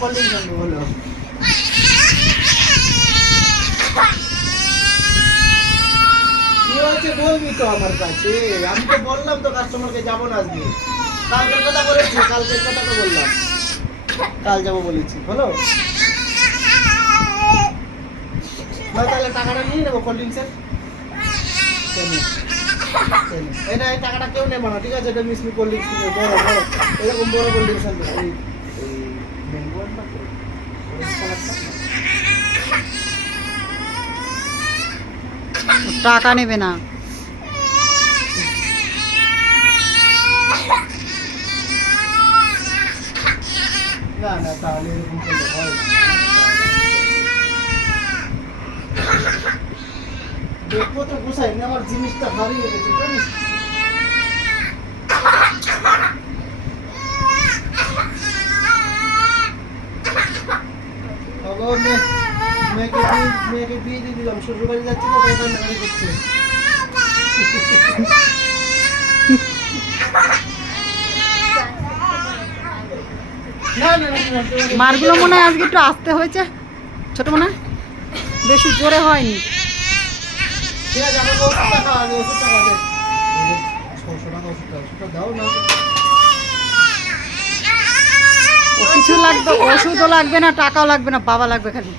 Cold drinks আনবো বলো। কি হচ্ছে বলবি তো আমার কাছে, আমি তো বললাম তো কাস্টমারকে যাবো না আজকে, কালকের কথা বলেছি, কালকের কথা তো বললাম, কাল যাবো বলেছি বলো। তাহলে টাকাটা নিয়ে নেবো কোল্ড ড্রিঙ্কসের, এটা এই টাকাটা কেউ নেবো না, ঠিক আছে? এটা মিষ্টি কোল্ড ড্রিঙ্কস বড় বড় এরকম বড় কোল্ড ড্রিঙ্কস আনবে, এই ম্যাঙ্গো আনবা তো, টাকা নেবে না। না না তাহলে এরকম করলে হয়। দেখবো তো গোসাই আমার জিনিসটা ভারী রেখেছি জানিস। মেয়েকে বিয়ে দিয়ে দিলাম, শ্বশুর বাড়ি যাচ্ছি তো তাই কান্নাকাটি করছে। মারগুলো মনে হয় আজকে একটু আসতে হয়েছে, ছোট মনে হয় বেশি জোরে হয়নি। ঠিক আছে আমাকে ওষুধটা খাওয়া, ওষুধটা খাওয়া দে, 600 টাকা ওষুধটা দাও না। ও কিছু লাগবে, ওষুধও লাগবে না, টাকাও লাগবে না, বাবা লাগবে খালি।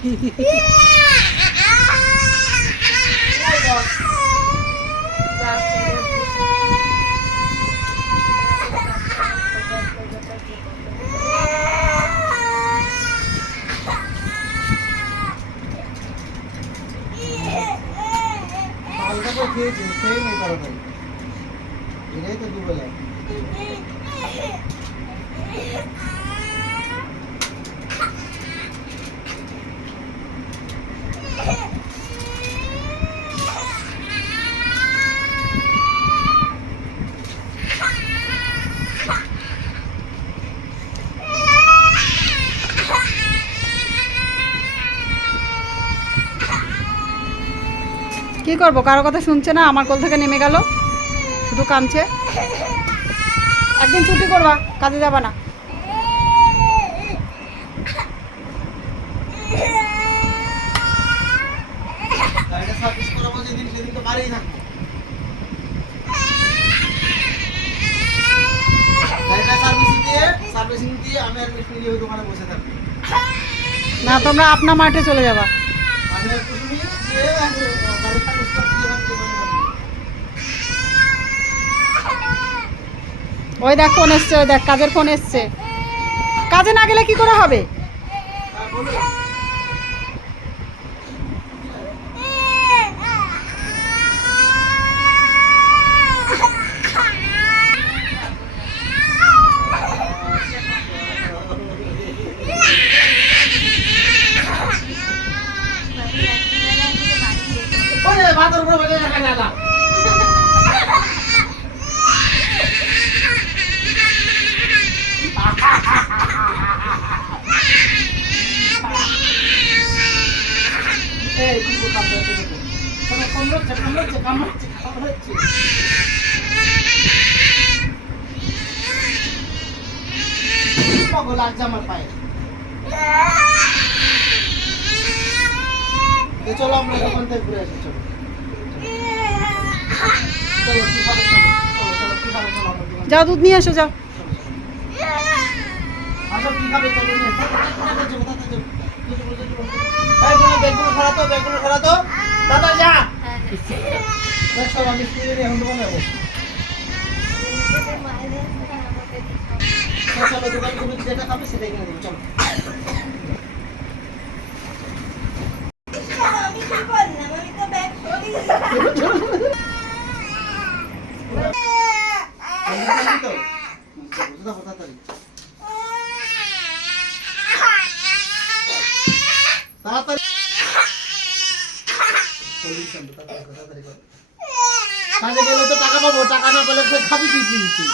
হালকা করে খেয়েছি, খেয়ে নেই তাড়াতাড়ি, এটাই তো দুবেলা। কি করবো, কারো কথা শুনছে না, আমার কোল থেকে নেমে গেল, শুধু কাঁদছে। একদিন ছুটি করবা, কাজে যাবা না। গাড়িটা সার্ভিস করাবো যেদিন, সেদিন তো বাড়িই থাকবো। গাড়িটা সার্ভিসিং দিয়ে আমি আর মিষ্টি নিয়ে ওই দোকানে বসে থাকবো। না, তোমরা আপনা মাঠে চলে যাবা। আমি আর কিছু নিয়ে গিয়ে গাড়ি সার্ভিস করতে দিয়ে আমি বসে থাকবো। ওই দেখ ফোন এসছে, ওই দেখ কাজের ফোন এসছে। কাজে না গেলে কি করে হবে? হ্যাঁ বলো। ওরে ভাতর উপরে বসে থাকা দাদা। এই কিছু কাম করতে দেবো। কামড়াচ্ছে। পাগল লাগছে আমার পায়ে। চলো আমরা দোকান থেকে ঘুরে আসি, চলো চলো কি খাবে, চলো কি খাবে, চলো আমরা দোকান। যাও দুধ নিয়ে এসো, যাও। আসো কি খাবে, চলো নিয়ে এই ব্যাগগুলো খোলা তো দাদা যা। সব আমি স্কুলে নিয়ে এখন দোকানে যাবো। চলো দোকান তুমি যেটা খাবে সেটাই কিনে দেবো, চলো। কাজে গেলে তো টাকা পাবো, টাকা না পেলে খাবি কি তুই?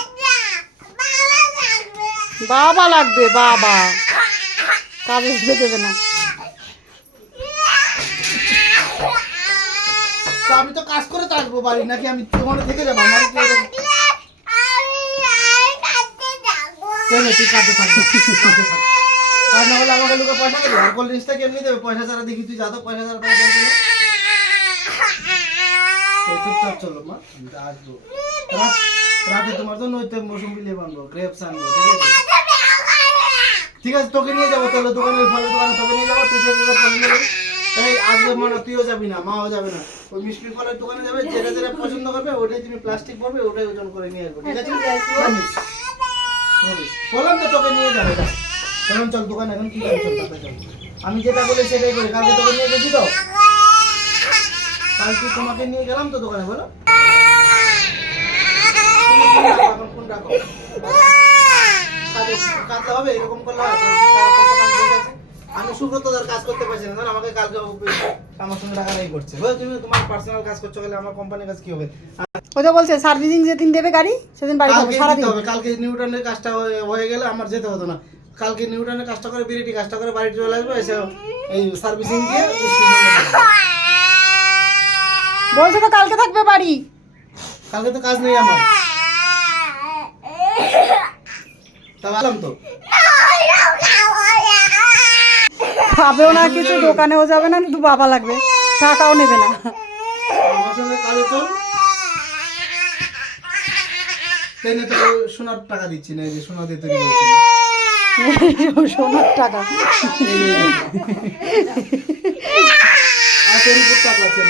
বাবা লাগবে, বাবা কাজে যেতে দেবে না। আমি তো কাজ করে তো আসবো বাড়ি, নাকি আমি ওখানে থেকে যাবো? আমার তুই কাজে থাকবি, আর না হলে আমাকে লোকে পয়সা দেবে, আর কোল্ড ড্রিঙ্কসটা কেমনি দেবে? পয়সা ছাড়া দেখি তুই যা তো পয়সা ছাড়া টাকা দেবে না। এই চুপচাপ চলো মা, আমি তো আসবো। রাতে তোমার জন্য ওই তো মৌসুমি লেবু আনবো, গ্রেপস আনবো, ঠিক আছে? ঠিক আছে, তোকে নিয়ে যাবো তাহলে দোকানে, ওই ফলের দোকানে তোকে নিয়ে যাবো, তুই যেটা যেটা পছন্দ করবি। এই আজকে মনে তুইও যাবি না, মাও যাবে না, ওই মিষ্টি ফলের দোকানে যাবে, যেটা যেটা পছন্দ করবে ওটাই তুমি প্লাস্টিক ভরবে, ওটাই ওজন করে নিয়ে আসবো, ঠিক আছে? Promise? Promise? বললাম তো তোকে নিয়ে যাবে। এখন চল দোকানে, এখন কি করবি? চল তাড়াতাড়ি চল। আমি যেটা বলি সেটাই করি। কালকে তোকে নিয়ে গেছি তো, কালকে তোমাকে নিয়ে গেলাম তো দোকানে, বলো তুমি ফোন রাখো, এখন ফোন রাখো। কাঁদতে হবে, এরকম করলে হয়? তার কত কাজ বসে আছে। আমি সুব্রতদার কাজ করতে পারছি না, আমাকে কালকে আমার সঙ্গে টাকাটাই করছে। বল তুমি তোমার পার্সোনাল কাজ করছো, গেলে আমার কোম্পানির কাজ কি হবে? ও তো বলছে সার্ভিসিং যেদিন দেবে গাড়ি সেদিন বাড়ি যাবে কালকে সারাদিন। দিতে হবে, কালকে নিউটনের কাজটা হয়ে গেলে আমার যেতে হতো না। কালকে নিউটনের কাজটা করে বিরিটি কাজটা করে বাড়িতে চলে আসবো, এসে এই সার্ভিসিং দিয়ে বলছে তো কালকে থাকবে বাড়ি। কালকে তো কাজ নেই আমার, তা বললাম তো। খাবেও না কিছু, দোকানেও যাবে না, শুধু বাবা লাগবে, টাকাও নেবে না। আমার সঙ্গে কাজে চল, তাই না? তোকে সোনার টাকা দিচ্ছি না, এই যে সোনা দিয়ে তৈরি করছি। সোনার টাকা আর এর উপর টাকা আছে,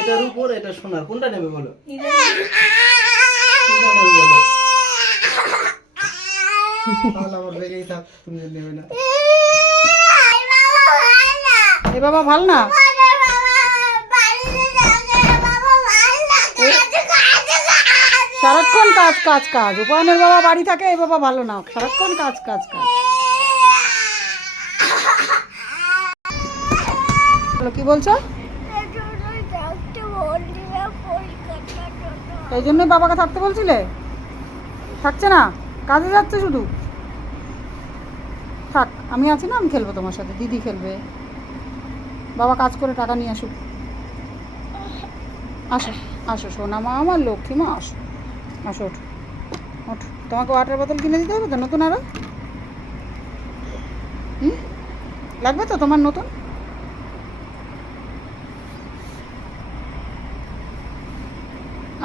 এটার উপর এটা সোনার, কোনটা নেবে বলো? কোনটা নেবে বলো? তাহলে আমার বেগেই থাক, তুমি যদি নেবে না। এ বাবা ভাল না, সারাক্ষণ কাজ কাজ কাজ। উপায়নের বাবা বাড়ি থাকে, এই বাবা ভালো না, সারাক্ষণ কাজ কাজ কাজ। কি বলছো? এই জন্যই বাবাকে থাকতে বলছিলে? থাকছে না, কাজে যাচ্ছে শুধু। থাক, আমি আছি না, আমি খেলবো তোমার সাথে, দিদি খেলবে। বাবা কাজ করে টাকা নিয়ে আসুক। আসো আসো সোনা মা, আমার লক্ষ্মী মা, আসো আসো, ওঠ ওঠ। তোমাকে ওয়াটার বোতল কিনে দিতে হবে তো নতুন আরো? লাগবে তো তোমার নতুন?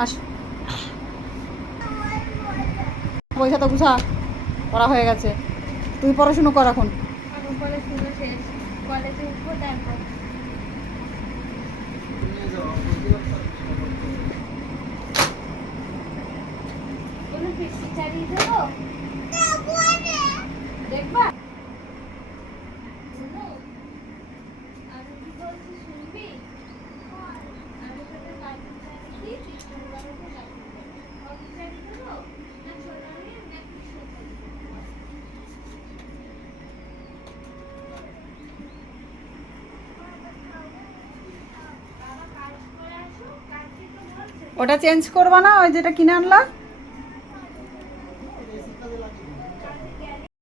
আসো, পয়সা তো গুছা পড়া হয়ে গেছে, তুই পড়াশুনো কর এখন। দেখবা ওটা চেঞ্জ করবা না, ওই যেটা কিনে আনলা?